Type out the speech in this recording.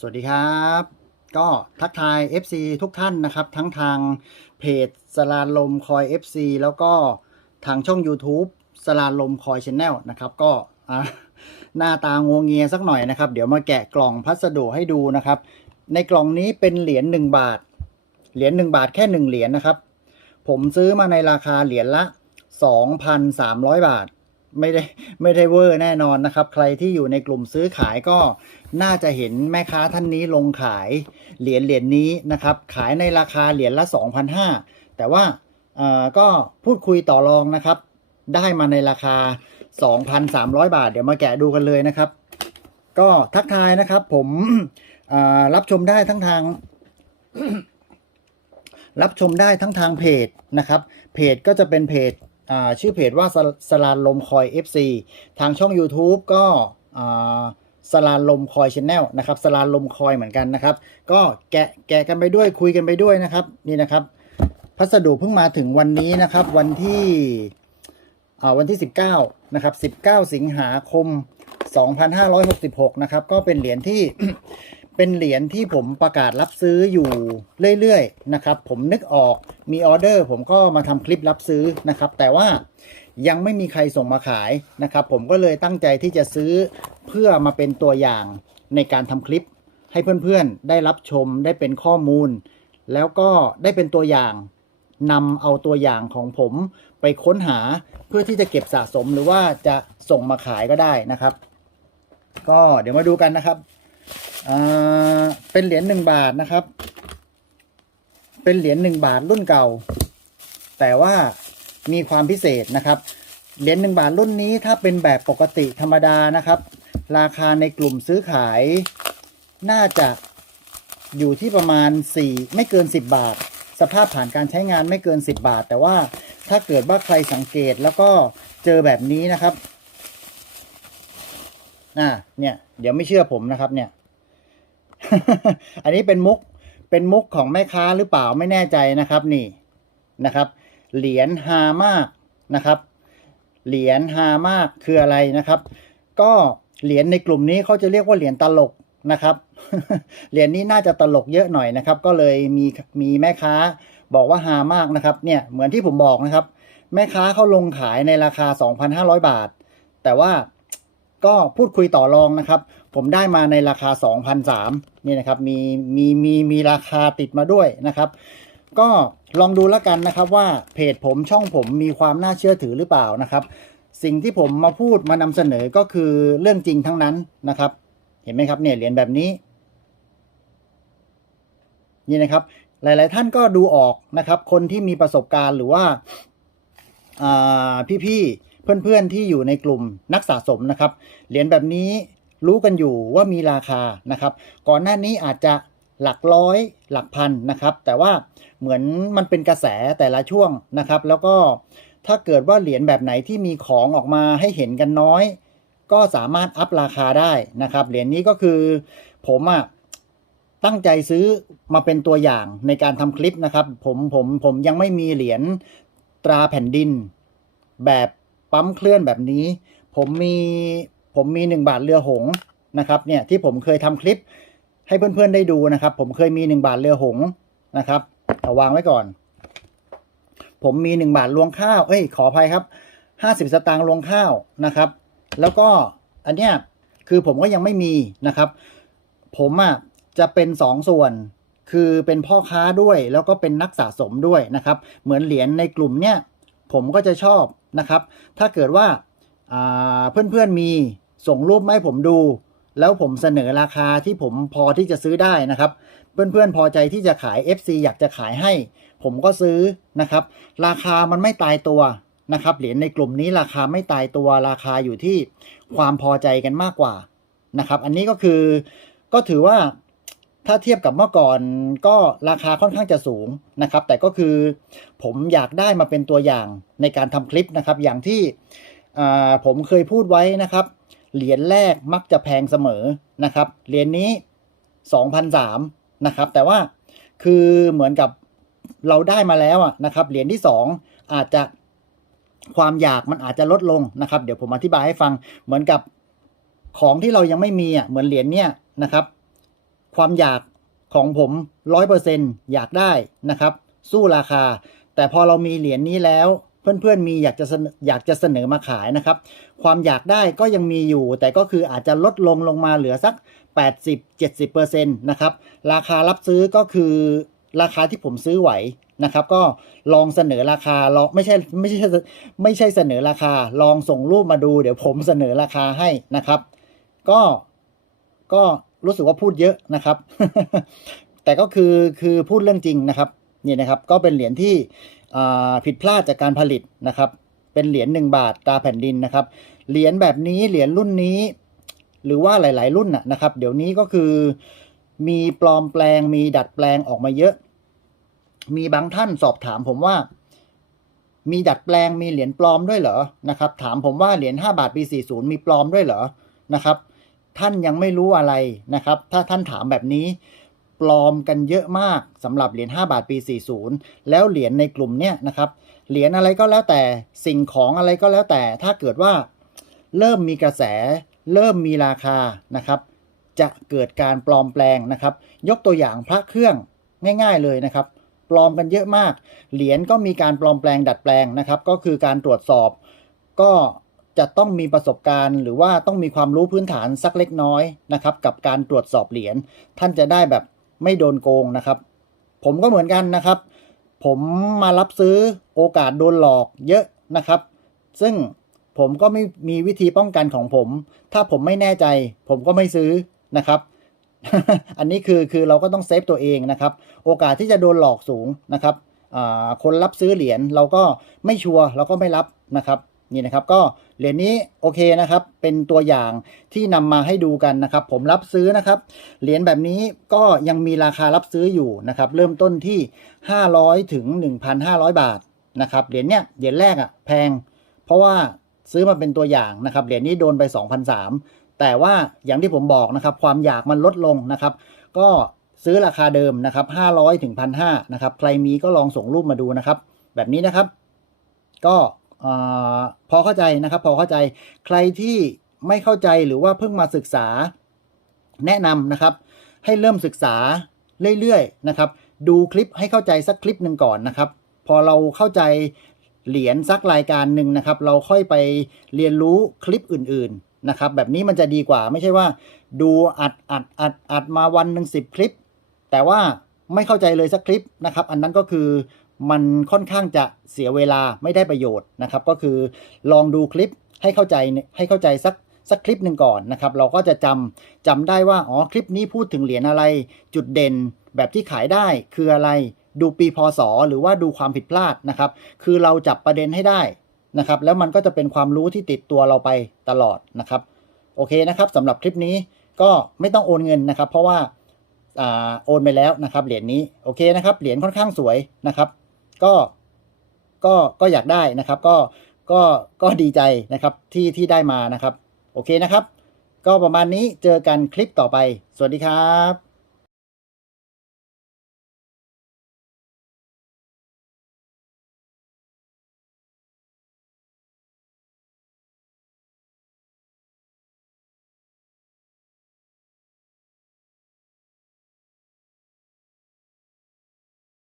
สวัสดีครับ ก็ทักทาย FC ทุกท่านนะครับ ทั้งทางเพจสลานลมคอย FC แล้วก็ทางช่อง YouTube สลานลมคอยชแนลนะครับ ก็อะหน้าตางวงเงียสักหน่อยนะครับ เดี๋ยวมาแกะกล่องพัสดุให้ดูนะครับ ในกล่องนี้เป็นเหรียญ1บาท เหรียญ1บาทแค่1เหรียญนะครับ ผมซื้อมาในราคาเหรียญละ 2,300 บาท ไม่ได้ไม่ได้เวอร์แน่นอนนะครับ ใครที่อยู่ในกลุ่มซื้อขายก็น่าจะเห็นแม่ค้าท่านนี้ลงขายเหรียญเหรียญนี้นะครับ ขายในราคาเหรียญละ 2,500 แต่ว่าก็พูดคุยต่อรองนะครับ ได้มาในราคา 2,300 บาท เดี๋ยวมาแกะดูกันเลยนะครับ ก็ทักทายนะครับ ผมรับชมได้ทั้งทาง รับชมได้ทั้งทางเพจนะครับ เพจก็จะเป็นเพจ ชื่อเพจว่าสสลานลมคอย FC ทางช่อง YouTube ก็สลานลมคอยชแนลนะครับสลานลมคอยเหมือนกันนะครับ ก็แกะแกะกันไปด้วยคุยกันไปด้วยนะครับ นี่นะครับ พัสดุเพิ่งมาถึงวันนี้นะครับ วันที่วันที่ 19นะครับ19 สิงหาคม 2566นะครับก็เป็นเหรียญที่เป็นเหรียญที่ผมประกาศรับซื้ออยู่เรื่อยๆนะครับ ผมนึกออก มีออเดอร์ผมก็มาทำคลิปรับซื้อนะครับ แต่ว่ายังไม่มีใครส่งมาขายนะครับ ผมก็เลยตั้งใจที่จะซื้อเพื่อมาเป็นตัวอย่างในการทำคลิป ให้เพื่อนๆ ได้รับชมได้เป็นข้อมูล แล้วก็ได้เป็นตัวอย่างนำเอาตัวอย่างของผมไปค้นหาเพื่อที่จะเก็บสะสมหรือว่าจะส่งมาขายก็ได้นะครับ ก็เดี๋ยวมาดูกันนะครับอ่าเป็นเหรียญหนึ่งบาทนะครับ เป็นเหรียญหนึ่งบาทรุ่นเก่า แต่ว่ามีความพิเศษนะครับ เหรียญหนึ่งบาทรุ่นนี้ถ้าเป็นแบบปกติธรรมดานะครับ ราคาในกลุ่มซื้อขาย น่าจะอยู่ที่ประมาณ 4 ไม่เกิน 10 บาท สภาพผ่านการใช้งานไม่เกิน 10 บาท แต่ว่าถ้าเกิดว่าใครสังเกตแล้วก็เจอแบบนี้นะครับอ่าเนี่ย เดี๋ยวไม่เชื่อผมนะครับเนี่ย อันนี้เป็นมุก เป็นมุกของแม่ค้าหรือเปล่าไม่แน่ใจนะครับนี่นะครับ เหรียญฮามากนะครับ เหรียญฮามากคืออะไรนะครับ ก็เหรียญในกลุ่มนี้เขาจะเรียกว่าเหรียญตลกนะครับ เหรียญนี้น่าจะตลกเยอะหน่อยนะครับ ก็เลยมีมีแม่ค้าบอกว่าฮามากนะครับ เนี่ยเหมือนที่ผมบอกนะครับ แม่ค้าเขาลงขายในราคา 2,500 บาท แต่ว่า ก็พูดคุยต่อรองนะครับ ผมได้มาในราคา 2,003นี่นะครับมีมีมีมีราคาติดมาด้วยนะครับ ก็ลองดูแล้วกันนะครับว่าเพจผมช่องผมมีความน่าเชื่อถือหรือเปล่านะครับ สิ่งที่ผมมาพูดมานำเสนอก็คือเรื่องจริงทั้งนั้นนะครับ เห็นไหมครับเนี่ยเหรียญแบบนี้นี่นะครับ หลาย ๆ ท่านก็ดูออกนะครับ คนที่มีประสบการณ์หรือว่าอ่พี่ ๆ เพื่อนๆที่อยู่ในกลุ่มนักสะสมนะครับ เหรียญแบบนี้รู้กันอยู่ว่ามีราคานะครับ ก่อนหน้านี้อาจจะหลักร้อยหลักพันนะครับ แต่ว่าเหมือนมันเป็นกระแสแต่ละช่วงนะครับ แล้วก็ถ้าเกิดว่าเหรียญแบบไหนที่มีของออกมาให้เห็นกันน้อย ก็สามารถอัพราคาได้นะครับ เหรียญนี้ก็คือผมอะตั้งใจซื้อมาเป็นตัวอย่างในการทำคลิปนะครับ ผมผมผมยังไม่มีเหรียญตราแผ่นดิน แบบ ปั๊มเคลื่อนแบบนี้ ผมมีผมมีหนึ่งบาทเรือหงนะครับเนี่ยที่ผมเคยทำคลิปให้เพื่อนๆได้ดูนะครับ ผมเคยมีหนึ่งบาทเรือหงนะครับเอาวางไว้ก่อน ผมมีหนึ่งบาทรวงข้าวเอ้ยขออภัยครับห้าสิบสตางค์รวงข้าวนะครับ แล้วก็อันเนี้ยคือผมก็ยังไม่มีนะครับ ผมอะจะเป็นสองส่วนคือเป็นพ่อค้าด้วยแล้วก็เป็นนักสะสมด้วยนะครับ เหมือนเหรียญในกลุ่มเนี้ย ผมก็จะชอบนะครับ ถ้าเกิดว่าอ่าเพื่อนๆมีส่งรูปมาให้ผมดู แล้วผมเสนอราคาที่ผมพอที่จะซื้อได้นะครับ เพื่อนๆพอใจที่จะขาย FC อยากจะขายให้ ผมก็ซื้อนะครับ ราคามันไม่ตายตัวนะครับเหรียญในกลุ่มนี้ราคาไม่ตายตัวราคาอยู่ที่ความพอใจกันมากกว่านะครับ อันนี้ก็คือก็ถือว่า ถ้าเทียบกับเมื่อก่อนก็ราคาค่อนข้างจะสูงนะครับ แต่ก็คือผมอยากได้มาเป็นตัวอย่างในการทำคลิปนะครับ อย่างที่ผมเคยพูดไว้นะครับ เหรียญแรกมักจะแพงเสมอนะครับ เหรียญนี้ 2,003นะครับ แต่ว่าคือเหมือนกับเราได้มาแล้วอะนะครับ เหรียญที่ 2 อาจจะความอยากมันอาจจะลดลงนะครับ เดี๋ยวผมอธิบายให้ฟังเหมือนกับของที่เรายังไม่มีอะเหมือนเหรียญเนี่ยนะครับ ความอยากของผมร้อยเปอร์เซ็นอยากได้นะครับ สู้ราคา แต่พอเรามีเหรียญนี้แล้วเพื่อนๆมีอยากจะเสนออยากจะเสนอมาขายนะครับ ความอยากได้ก็ยังมีอยู่ แต่ก็คืออาจจะลดลงลงมาเหลือสัก 80-70%นะครับ ราคารับซื้อก็คือราคาที่ผมซื้อไหวนะครับ ก็ลองเสนอราคาลองไม่ใช่ไม่ใช่ไม่ใช่เสนอราคา ลองส่งรูปมาดู เดี๋ยวผมเสนอราคาให้นะครับ ก็ก็ รู้สึกว่าพูดเยอะนะครับ แต่ก็คือคือพูดเรื่องจริงนะครับนี่นะครับก็เป็นเหรียญที่ผิดพลาดจากการผลิตนะครับ เป็นเหรียญหนึ่งบาทตาแผ่นดินนะครับ เหรียญแบบนี้เหรียญรุ่นนี้ หรือว่าหลาย ๆ รุ่นนะนะครับ เดี๋ยวนี้ก็คือมีปลอมแปลงมีดัดแปลงออกมาเยอะ มีบางท่านสอบถามผมว่า มีดัดแปลงมีเหรียญปลอมด้วยเหรอนะครับ ถามผมว่าเหรียญ5บาทปี40มีปลอมด้วยเหรอนะครับ ท่านยังไม่รู้อะไรนะครับ ถ้าท่านถามแบบนี้ ปลอมกันเยอะมากสำหรับเหรียญ5บาทปี 40 แล้วเหรียญในกลุ่มเนี้ยนะครับเหรียญอะไรก็แล้วแต่สิ่งของอะไรก็แล้วแต่ ถ้าเกิดว่าเริ่มมีกระแส เริ่มมีราคานะครับ จะเกิดการปลอมแปลงนะครับ ยกตัวอย่างพระเครื่องง่าย ๆเลยนะครับ ปลอมกันเยอะมาก เหรียญก็มีการปลอมแปลงดัดแปลงนะครับ ก็คือการตรวจสอบ ก็ จะต้องมีประสบการณ์ หรือว่าต้องมีความรู้พื้นฐานสักเล็กน้อยนะครับ กับการตรวจสอบเหรียญท่านจะได้แบบไม่โดนโกงนะครับ ผมก็เหมือนกันนะครับ ผมมารับซื้อโอกาสโดนหลอกเยอะนะครับ ซึ่งผมก็ไม่มีวิธีป้องกันของผม ถ้าผมไม่แน่ใจ ผมก็ไม่ซื้อนะครับ อันนี้คือคือเราก็ต้องเซฟตัวเองนะครับ โอกาสที่จะโดนหลอกสูงนะครับอ่าคนรับซื้อเหรียญเราก็ไม่ชัวร์เราก็ไม่รับนะครับ นี่นะครับก็เหรียญนี้โอเคนะครับ เป็นตัวอย่างที่นำมาให้ดูกันนะครับ ผมรับซื้อนะครับ เหรียญแบบนี้ก็ยังมีราคารับซื้ออยู่นะครับ เริ่มต้นที่ 500 ถึง 1,500 บาทนะครับเหรียญเนี้ยเหรียญแรกอะ่ะแพง เพราะว่าซื้อมาเป็นตัวอย่างนะครับเหรียญนี้โดนไป 2,003แต่ว่าอย่างที่ผมบอกนะครับ ความอยากมันลดลงนะครับ ก็ซื้อราคาเดิมนะครับ 500ถึง1,500นะครับใครมีก็ลองส่งรูปมาดูนะครับ แบบนี้นะครับ ก็ พอเข้าใจนะครับ พอเข้าใจใครที่ไม่เข้าใจหรือว่าเพิ่งมาศึกษาแนะนำนะครับ ให้เริ่มศึกษาเรื่อยๆนะครับ ดูคลิปให้เข้าใจสักคลิปหนึ่งก่อนนะครับ พอเราเข้าใจเหรียญสักรายการหนึ่งนะครับ เราค่อยไปเรียนรู้คลิปอื่น ๆนะครับ แบบนี้มันจะดีกว่าไม่ใช่ว่า ดูอัดอัดอัดอัดมาวันหนึ่งสิบคลิป แต่ว่าไม่เข้าใจเลยสักคลิปนะครับ อันนั้นก็คือ มันค่อนข้างจะเสียเวลาไม่ได้ประโยชน์นะครับ ก็คือลองดูคลิปให้เข้าใจให้เข้าใจสักสักคลิปหนึ่งก่อนนะครับ เราก็จะจำจำได้ว่าอ๋อคลิปนี้พูดถึงเหรียญอะไร จุดเด่นแบบที่ขายได้คืออะไร ดูปีพศหรือว่าดูความผิดพลาดนะครับ คือเราจับประเด็นให้ได้นะครับ แล้วมันก็จะเป็นความรู้ที่ติดตัวเราไปตลอดนะครับ โอเคนะครับสำหรับคลิปนี้ก็ไม่ต้องโอนเงินนะครับ เพราะว่าอ่าโอนไปแล้วนะครับเหรียญนี้โอเคนะครับเหรียญค่อนข้างสวยนะครับ ก็ก็ก็อยากได้นะครับ ก็ก็ก็ดีใจนะครับที่ที่ได้มานะครับ โอเคนะครับ ก็ประมาณนี้เจอกันคลิปต่อไป สวัสดีครับ